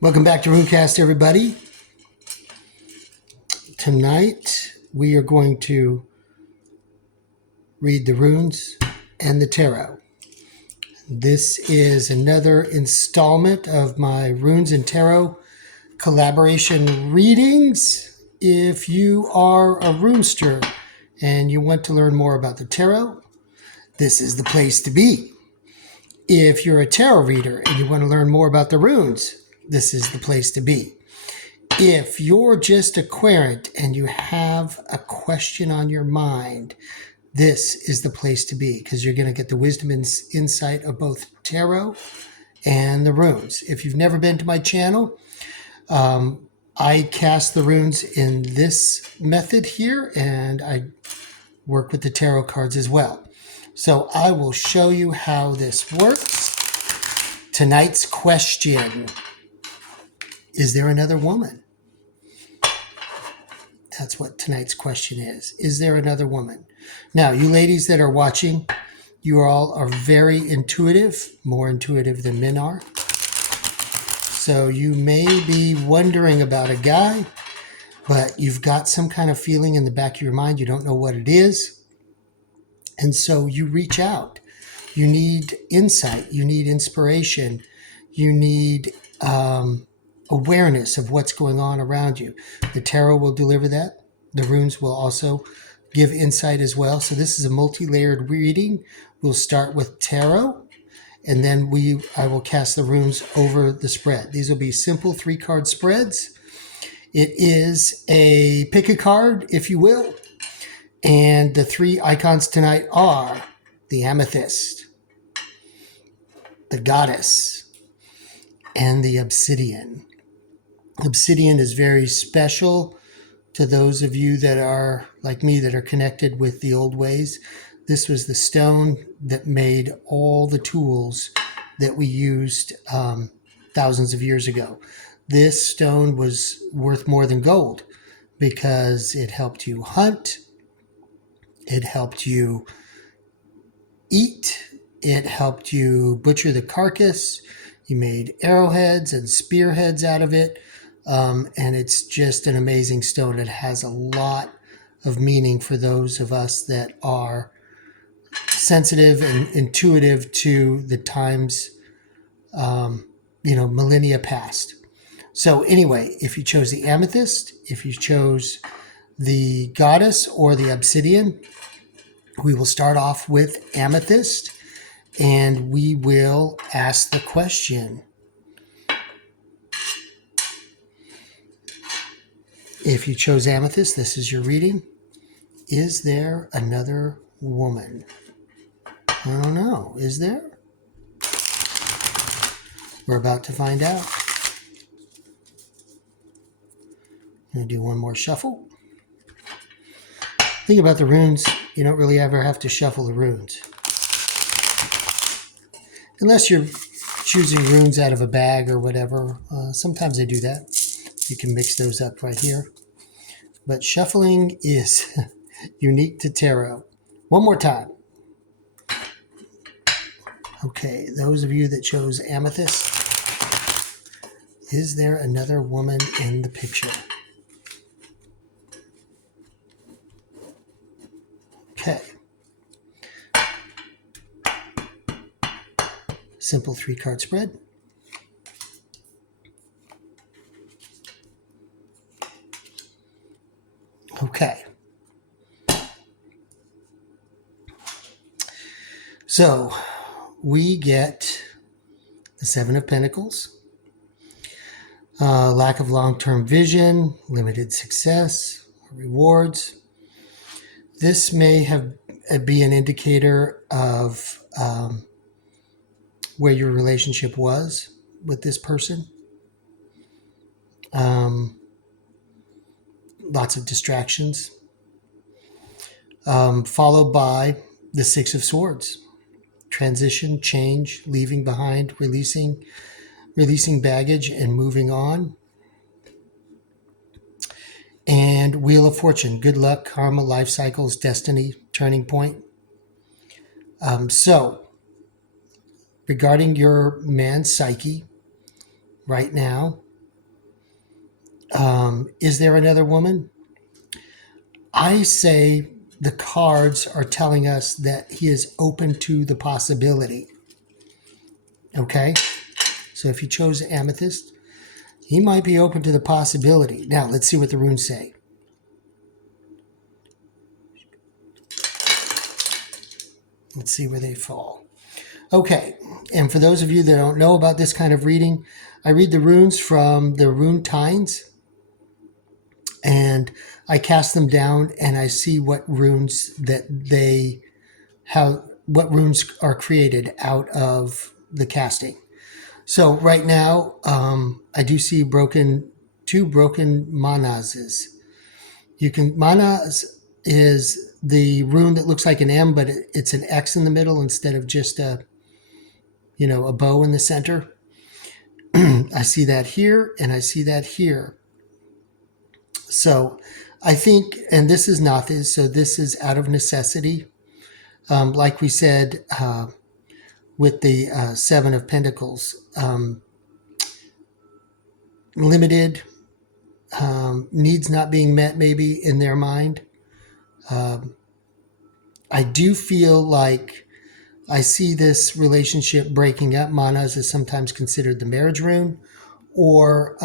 Welcome back to Runecast, everybody. Tonight we are going to read the runes and the tarot. This is another installment of my runes and tarot collaboration readings. If you are a runester and you want to learn more about the tarot, this is the place to be. If you're a tarot reader and you want to learn more about the runes, this is the place to be. If you're just a querent and you have a question on your mind, this is the place to be because you're going to get the wisdom and insight of both tarot and the runes. If you've never been to my channel, I cast the runes in this method here, and I work with the tarot cards as well. So I will show you how this works. Tonight's question: is there another woman? That's what tonight's question is. Is there another woman? Now, you ladies that are watching, you all are very intuitive, more intuitive than men are. So you may be wondering about a guy, but you've got some kind of feeling in the back of your mind. You don't know what it is. And so you reach out. You need insight. You need inspiration. You need awareness of what's going on around you. The tarot will deliver that. The runes will also give insight as well. So this is a multi-layered reading. We'll start with tarot, and then I will cast the runes over the spread. These will be simple 3-card spreads. It is a pick a card, if you will. And the 3 icons tonight are the Amethyst, the Goddess, and the Obsidian. Obsidian is very special to those of you that are like me, that are connected with the old ways. This was the stone that made all the tools that we used thousands of years ago. This stone was worth more than gold because it helped you hunt, it helped you eat, it helped you butcher the carcass. You made arrowheads and spearheads out of it. And it's just an amazing stone. It has a lot of meaning for those of us that are sensitive and intuitive to the times, millennia past. So anyway, if you chose the Amethyst, if you chose the Goddess or the Obsidian, we will start off with Amethyst, and we will ask the question: if you chose Amethyst, this is your reading. Is there another woman? I don't know. Is there? We're about to find out. I'm going to do one more shuffle. Think about the runes. You don't really ever have to shuffle the runes. Unless you're choosing runes out of a bag or whatever. Sometimes I do that. You can mix those up right here. But shuffling is unique to tarot. One more time. Okay, those of you that chose Amethyst, is there another woman in the picture? Okay. Simple 3-card spread. Okay. So we get the 7 of Pentacles, lack of long-term vision, limited success, rewards. This may be an indicator of where your relationship was with this person. Lots of distractions, followed by the 6 of Swords. Transition, change, leaving behind, releasing baggage and moving on. And Wheel of Fortune, good luck, karma, life cycles, destiny, turning point. So regarding your man's psyche right now, Is there another woman? I say the cards are telling us that he is open to the possibility. Okay? So if you chose Amethyst, he might be open to the possibility. Now, let's see what the runes say. Let's see where they fall. Okay, and for those of you that don't know about this kind of reading, I read the runes from the rune tines, and I cast them down and I see what runes what runes are created out of the casting. So right now, I do see two broken manas. Manas is the rune that looks like an M, but it's an X in the middle instead of just a bow in the center. I see that here and I see that here. So I think, and this is Nathis, so this is out of necessity. Like we said with the Seven of Pentacles, limited, needs not being met maybe in their mind. I do feel like I see this relationship breaking up. Manas is sometimes considered the marriage rune, or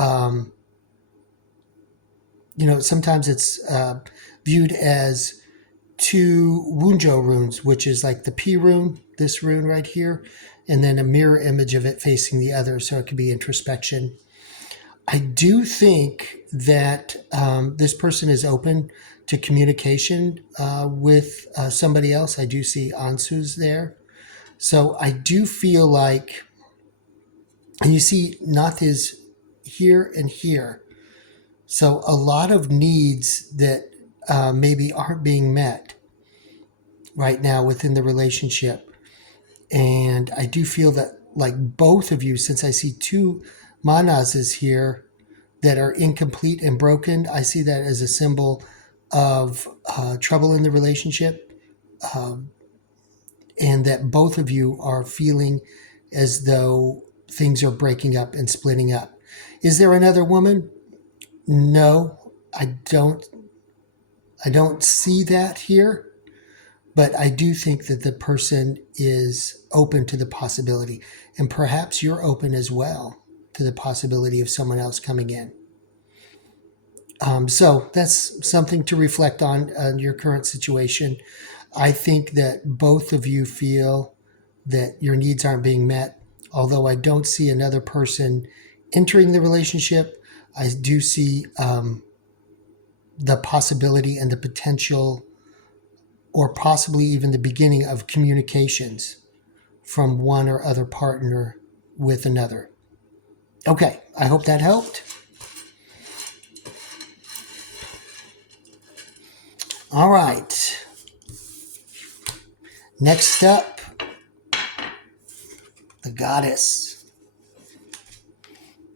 sometimes it's viewed as two Wunjo runes, which is like the P rune, this rune right here, and then a mirror image of it facing the other, so it could be introspection. I do think that this person is open to communication with somebody else. I do see Ansu's there. So I do feel like, and you see Nath is here and here. So a lot of needs that maybe aren't being met right now within the relationship. And I do feel that like both of you, since I see two manas here that are incomplete and broken, I see that as a symbol of trouble in the relationship, and that both of you are feeling as though things are breaking up and splitting up. Is there another woman? No, I don't see that here, but I do think that the person is open to the possibility, and perhaps you're open as well to the possibility of someone else coming in. So that's something to reflect on your current situation. I think that both of you feel that your needs aren't being met. Although I don't see another person entering the relationship, I do see the possibility and the potential, or possibly even the beginning of communications from one or other partner with another. Okay, I hope that helped. All right. Next up, the goddess.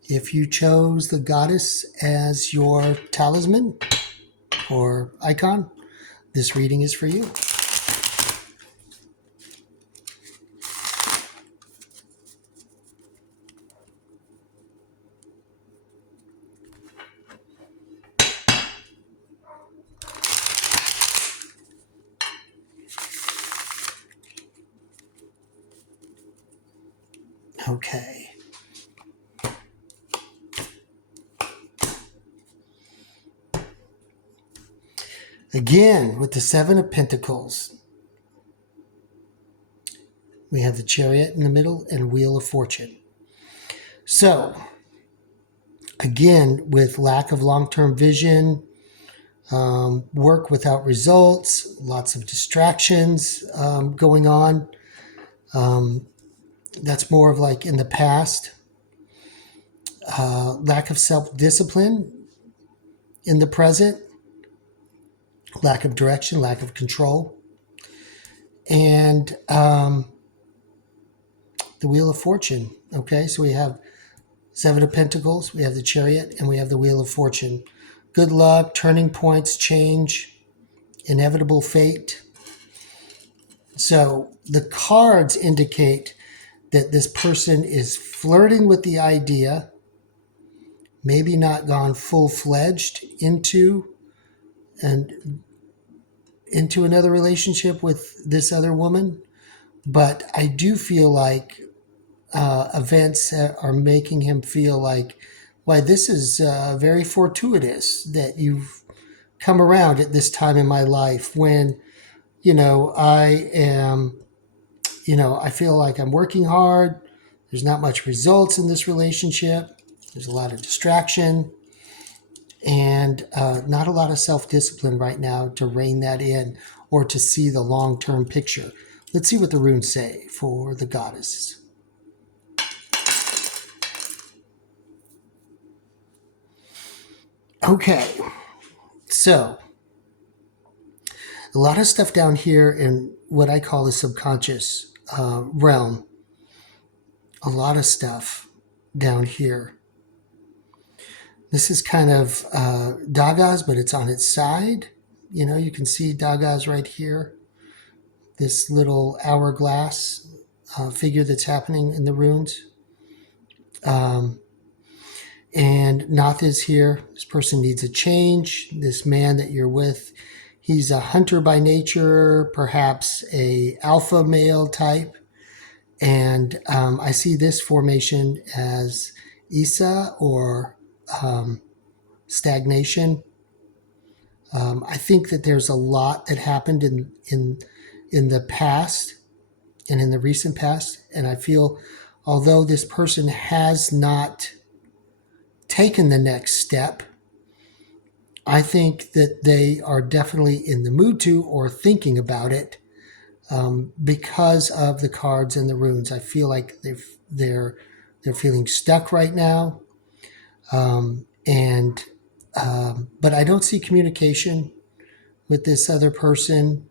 If you chose the goddess as your talisman or icon, this reading is for you. Okay. Again, with the Seven of Pentacles, we have the Chariot in the middle and Wheel of Fortune. So, again, with lack of long-term vision, work without results, lots of distractions going on. That's more of like in the past. Lack of self-discipline in the present. Lack of direction, lack of control. And the Wheel of Fortune. Okay, so we have Seven of Pentacles, we have the Chariot, and we have the Wheel of Fortune. Good luck, turning points, change, inevitable fate. So the cards indicate that this person is flirting with the idea, maybe not gone full-fledged and into another relationship with this other woman, but I do feel like events are making him feel like, why, this is very fortuitous that you've come around at this time in my life when, I am, I feel like I'm working hard. There's not much results in this relationship. There's a lot of distraction and not a lot of self-discipline right now to rein that in or to see the long-term picture. Let's see what the runes say for the goddess. Okay, so a lot of stuff down here in what I call the subconscious realm. A lot of stuff down here. This is kind of Dagas, but it's on its side. You can see Dagas right here. This little hourglass figure that's happening in the runes. And Nath is here. This person needs a change. This man that you're with, he's a hunter by nature, perhaps a alpha male type. And I see this formation as Isa or stagnation. I think that there's a lot that happened in the past and in the recent past. And I feel, although this person has not taken the next step, I think that they are definitely in the mood to or thinking about it because of the cards and the runes. I feel like they're feeling stuck right now, but I don't see communication with this other person.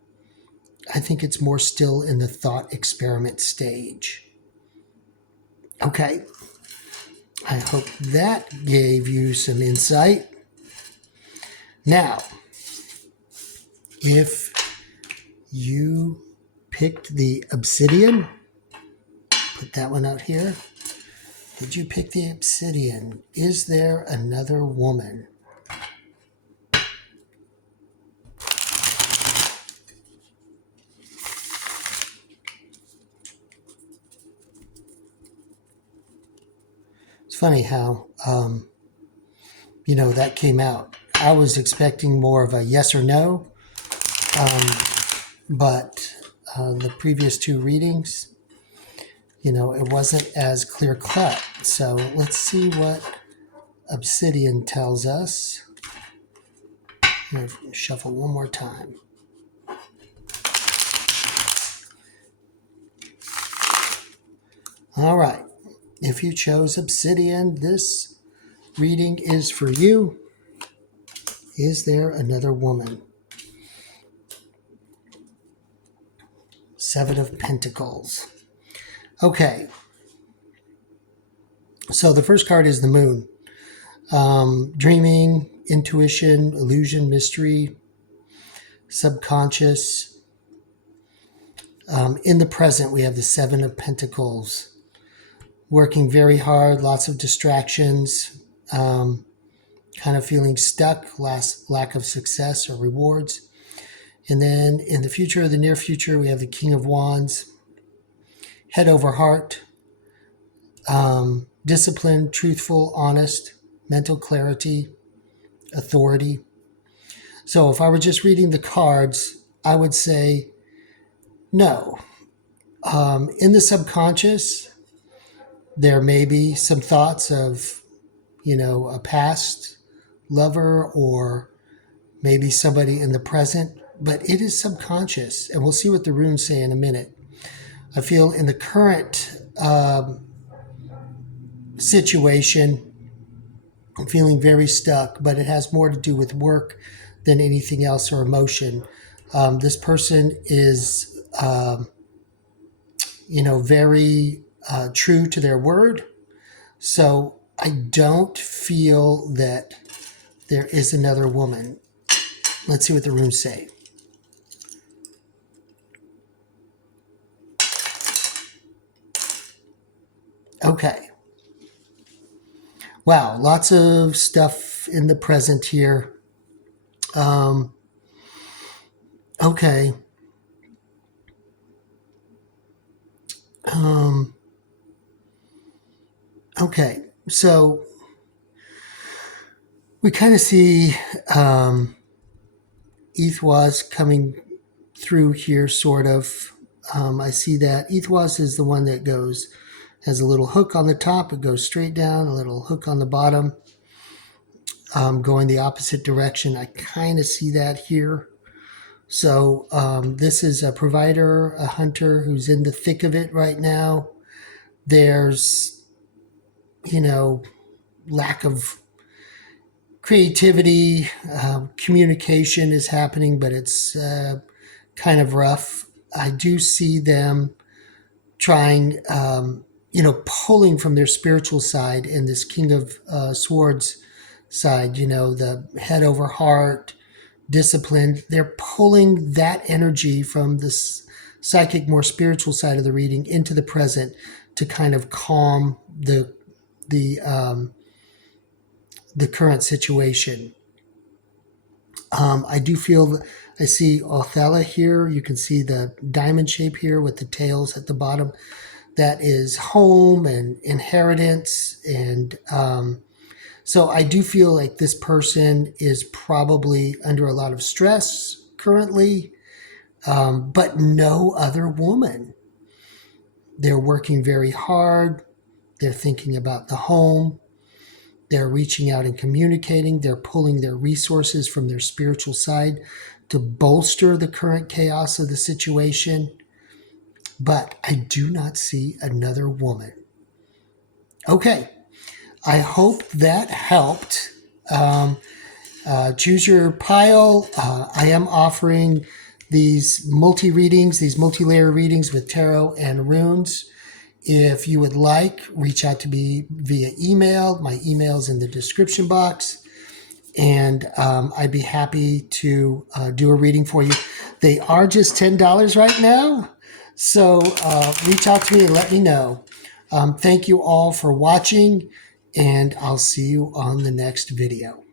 I think it's more still in the thought experiment stage. Okay. I hope that gave you some insight. Now, if you picked the Obsidian, put that one out here. Did you pick the Obsidian? Is there another woman? It's funny how, that came out. I was expecting more of a yes or no, but the previous two readings, it wasn't as clear cut. So let's see what Obsidian tells us. I'm going to shuffle one more time. All right. If you chose Obsidian, this reading is for you. Is there another woman? Seven of Pentacles. Okay. So the first card is the Moon. Dreaming, intuition, illusion, mystery, subconscious. In the present, we have the Seven of Pentacles. Working very hard, lots of distractions, kind of feeling stuck, lack of success or rewards. And then in the future, the near future, we have the King of Wands, head over heart, disciplined, truthful, honest, mental clarity, authority. So if I were just reading the cards, I would say no. In the subconscious, there may be some thoughts of, a past lover or maybe somebody in the present, but it is subconscious. And we'll see what the runes say in a minute. I feel in the current situation, I'm feeling very stuck, but it has more to do with work than anything else or emotion. This person is, very true to their word. So I don't feel that there is another woman. Let's see what the runes say. Okay. Wow, lots of stuff in the present here. Okay. Okay. So we kind of see Ethwas coming through here, sort of. I see that Ethwas is the one that has a little hook on the top. It goes straight down, a little hook on the bottom, going the opposite direction. I kind of see that here. So this is a provider, a hunter who's in the thick of it right now. There's, lack of creativity, communication is happening, but it's kind of rough. I do see them trying, pulling from their spiritual side in this King of Swords side, the head over heart, disciplined. They're pulling that energy from this psychic, more spiritual side of the reading into the present to kind of calm the current situation. I do feel I see Othello here. You can see the diamond shape here with the tails at the bottom. That is home and inheritance. And so I do feel like this person is probably under a lot of stress currently, but no other woman. They're working very hard. They're thinking about the home. They're reaching out and communicating. They're pulling their resources from their spiritual side to bolster the current chaos of the situation. But I do not see another woman. Okay, I hope that helped. Choose your pile. I am offering these multi-readings, these multi-layer readings with tarot and runes. If you would like, reach out to me via email. My email is in the description box. And I'd be happy to do a reading for you. They are just $10 right now. So reach out to me and let me know. Thank you all for watching, and I'll see you on the next video.